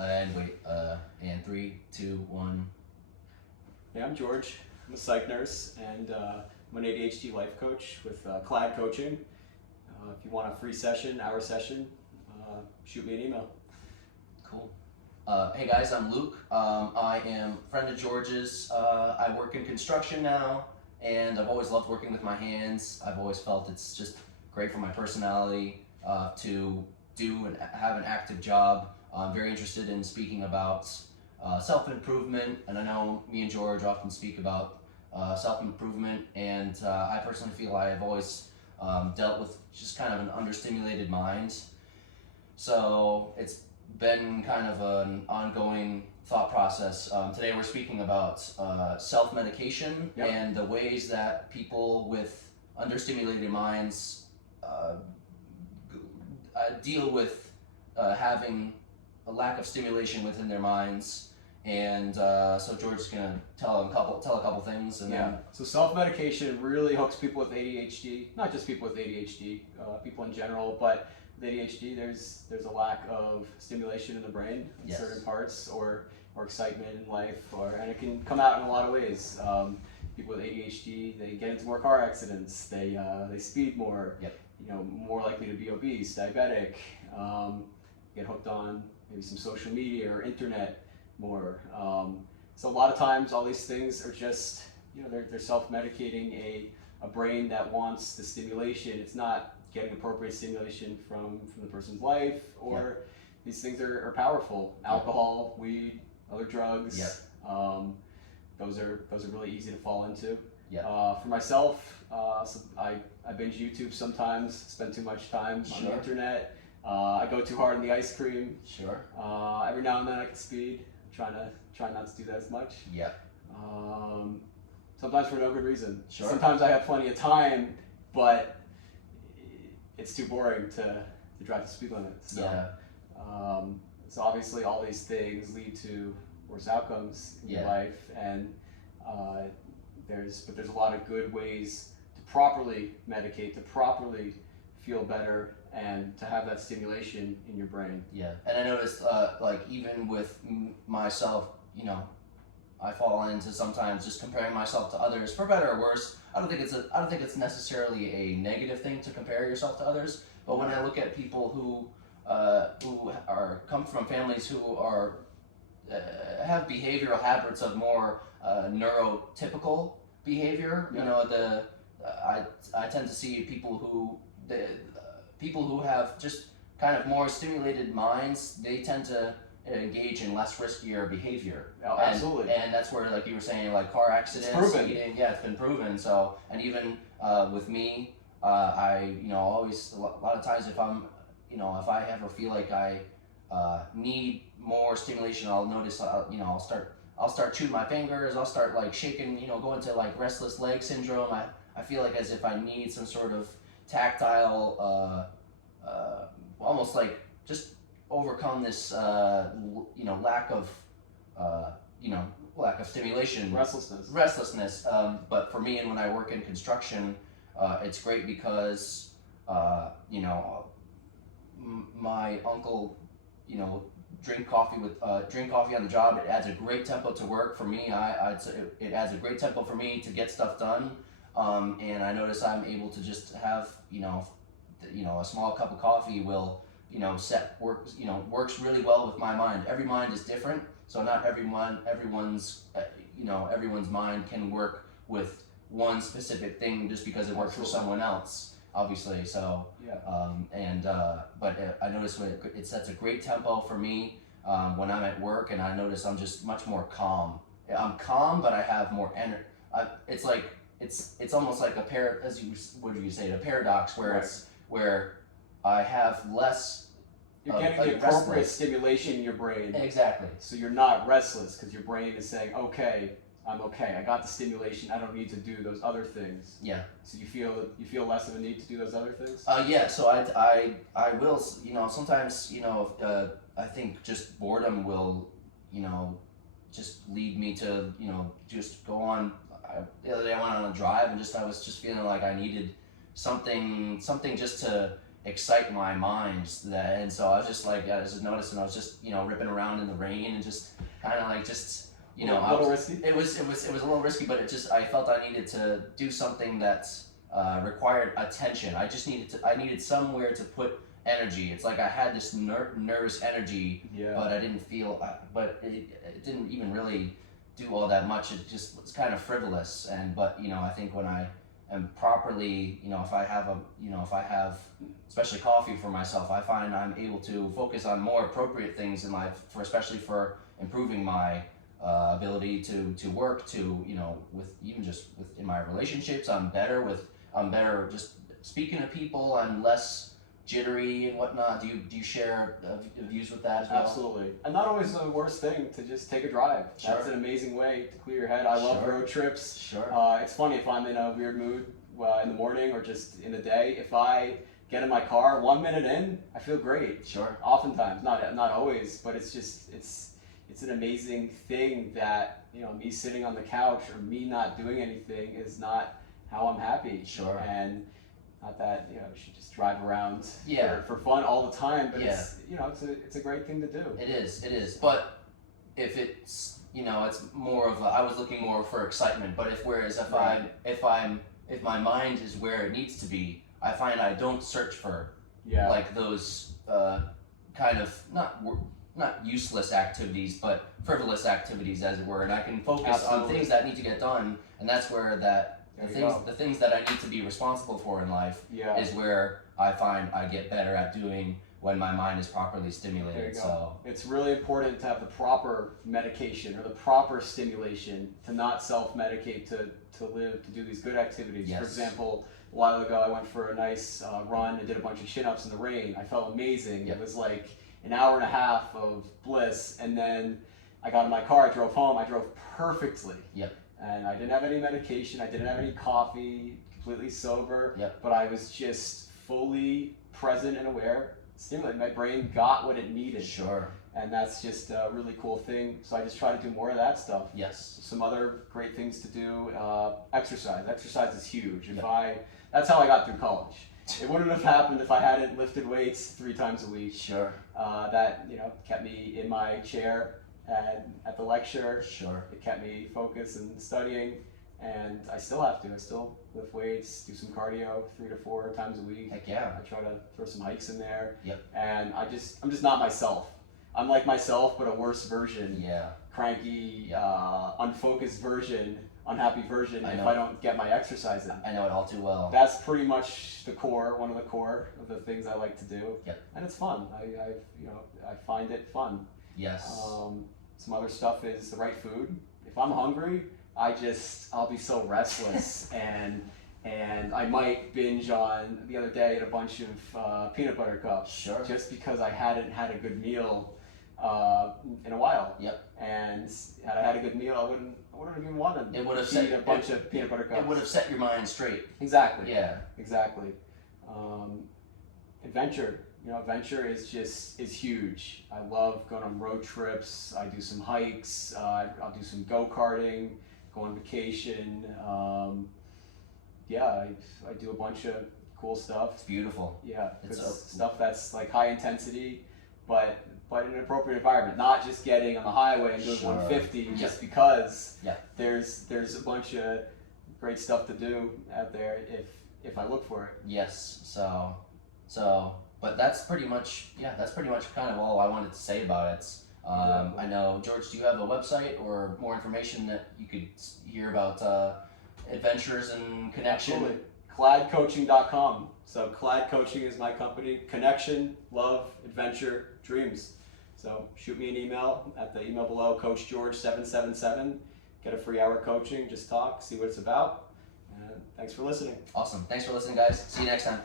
And wait, and 3, 2, 1. Yeah, I'm George. I'm a psych nurse, and I'm an ADHD life coach with Clad Coaching. If you want a free session, hour session, shoot me an email. Cool. Hey guys, I'm Luke. I am a friend of George's. I work in construction now, and I've always loved working with my hands. I've always felt it's just great for my personality to do and have an active job. I'm very interested in speaking about self-improvement, and I know me and George often speak about self-improvement, and I personally feel I have always dealt with just kind of an understimulated mind. So it's been kind of an ongoing thought process. Today we're speaking about self-medication. Yep. And the ways that people with understimulated minds deal with having a lack of stimulation within their minds. And so George's gonna tell a couple things, and then So self-medication really hooks people with ADHD, not just people with ADHD, people in general, but with ADHD, there's a lack of stimulation in the brain in Yes. certain parts, or excitement in life, and it can come out in a lot of ways. People with ADHD, they get into more car accidents, they speed more, Yep. more likely to be obese, diabetic, get hooked on maybe some social media or internet more. So a lot of times all these things are just, they're self-medicating a brain that wants the stimulation. It's not getting appropriate stimulation from the person's life, or these things are powerful. Alcohol, weed, other drugs. Those are really easy to fall into. For myself, so I binge YouTube sometimes, spend too much time on the internet. I go too hard on the ice cream. Sure. Every now and then I can speed. Try not to do that as much. Sometimes for no good reason. Sure. Sometimes I have plenty of time, but it's too boring to drive the speed limit. So, so obviously all these things lead to worse outcomes in your life, and there's a lot of good ways to properly medicate, to properly feel better, and to have that stimulation in your brain. Yeah, and I noticed, like, even with myself, I fall into sometimes just comparing myself to others, for better or worse. I don't think it's necessarily a negative thing to compare yourself to others. But when I look at people who come from families who are have behavioral habits of more neurotypical behavior, I tend to see people who have just kind of more stimulated minds. They tend to engage in less riskier behavior. Absolutely. And that's where, like you were saying, like car accidents, eating, it's been proven. So, and even with me, I always, a lot of times if I'm, if I ever feel like I need more stimulation, I'll notice, I'll start chewing my fingers, I'll start like shaking, go into like restless leg syndrome. I feel like as if I need some sort of tactile, almost like just overcome this, lack of stimulation. Restlessness. But for me, and when I work in construction, it's great because, my uncle, drink coffee on the job. It adds a great tempo to work for me. It adds a great tempo for me to get stuff done. And I notice I'm able to just have, a small cup of coffee will, works really well with my mind. Every mind is different, so not everyone's mind can work with one specific thing just because it works for someone else, obviously. So, but I notice it sets a great tempo for me when I'm at work, and I notice I'm just much more calm. I'm calm, but I have more energy. It's like it's almost like a paradox where where I have less. You're getting the appropriate stimulation in your brain. Exactly. So you're not restless because your brain is saying, okay, I'm okay. I got the stimulation. I don't need to do those other things. Yeah. So you feel less of a need to do those other things? Yeah. So I will, sometimes, I think just boredom will, just lead me to, just go on. The other day I went on a drive and I was just feeling like I needed something just to excite my mind. And so I was just like, I was just noticing I was just, you know, ripping around in the rain and just kind of like just, you know, a little risky. It was a little risky, but I felt I needed to do something that required attention. I needed somewhere to put energy. It's like I had this nervous energy, Yeah. but I didn't feel, but it didn't even really do all that much. It just was kind of frivolous. But you know, I think when I am properly, you know, if I have especially coffee for myself, I find I'm able to focus on more appropriate things in life, especially for improving my ability to work, to, you know, with even just in my relationships. I'm better just speaking to people. I'm less jittery and whatnot. Do you share views with that as well? Absolutely. And not always the worst thing to just take a drive. Sure. That's an amazing way to clear your head. I love road trips. Sure. It's funny if I'm in a weird mood in the morning or just in the day. If I get in my car 1 minute in, I feel great. Sure. Oftentimes, not always, but it's an amazing thing that, you know, me sitting on the couch or me not doing anything is not how I'm happy. Sure. And not that, you know, you should just drive around Yeah. for fun all the time, but Yeah. it's, you know, it's a great thing to do. It is. But if it's, you know, it's more of I was looking more for excitement. But if Right. if my mind is where it needs to be, I find I don't search for like those kind of not useless activities, but frivolous activities, as it were, and I can focus on things that need to get done, and that's where the things that I need to be responsible for in life is where I find I get better at doing when my mind is properly stimulated. There you go. So it's really important to have the proper medication or the proper stimulation, to not self-medicate, to do these good activities. Yes. For example, a while ago I went for a nice run and did a bunch of chin-ups in the rain. I felt amazing. Yep. It was like an hour and a half of bliss, and then I got in my car, I drove home, I drove perfectly. Yep. And I didn't have any medication, I didn't have any coffee, completely sober, Yep. but I was just fully present and aware, stimulated. My brain got what it needed. Sure. And that's just a really cool thing. So I just try to do more of that stuff. Yes. Some other great things to do, exercise. Exercise is huge. Yep. That's how I got through college. It wouldn't have happened if I hadn't lifted weights 3 times a week. Sure. That, you know, kept me in my chair and at the lecture. Sure. It kept me focused and studying, and I still have to. I still lift weights, do some cardio 3 to 4 times a week. Heck yeah. I try to throw some hikes in there. Yep. And I'm just not myself. I'm like myself, but a worse version. Yeah. Cranky, unfocused version, unhappy version. I If know. I don't get my exercise in. I know it all too well. That's pretty much one of the core of the things I like to do. Yep. And it's fun. I find it fun. Yes. Some other stuff is the right food. If I'm hungry, I'll be so restless and I might binge on. The other day at a bunch of peanut butter cups. Sure. Just because I hadn't had a good meal in a while. Yep. And had I had a good meal, I wouldn't have even wanted It would have to eat a bunch of peanut butter cups. It would have set your mind straight. Exactly. Yeah. Exactly. Adventure. You know, adventure is huge. I love going on road trips. I do some hikes. I'll do some go-karting, go on vacation. I do a bunch of cool stuff. It's beautiful. Yeah, It's stuff that's like high intensity, but in an appropriate environment. Not just getting on the highway and doing Sure. 150 Yeah. just because. Yeah. There's a bunch of great stuff to do out there if I look for it. Yes. But that's pretty much kind of all I wanted to say about it. I know, George, do you have a website or more information that you could hear about adventures and connection? Absolutely. CladCoaching.com. So Clad Coaching is my company. Connection, love, adventure, dreams. So shoot me an email at the email below, CoachGeorge777. Get a free hour coaching. Just talk, see what it's about. And thanks for listening. Awesome. Thanks for listening, guys. See you next time.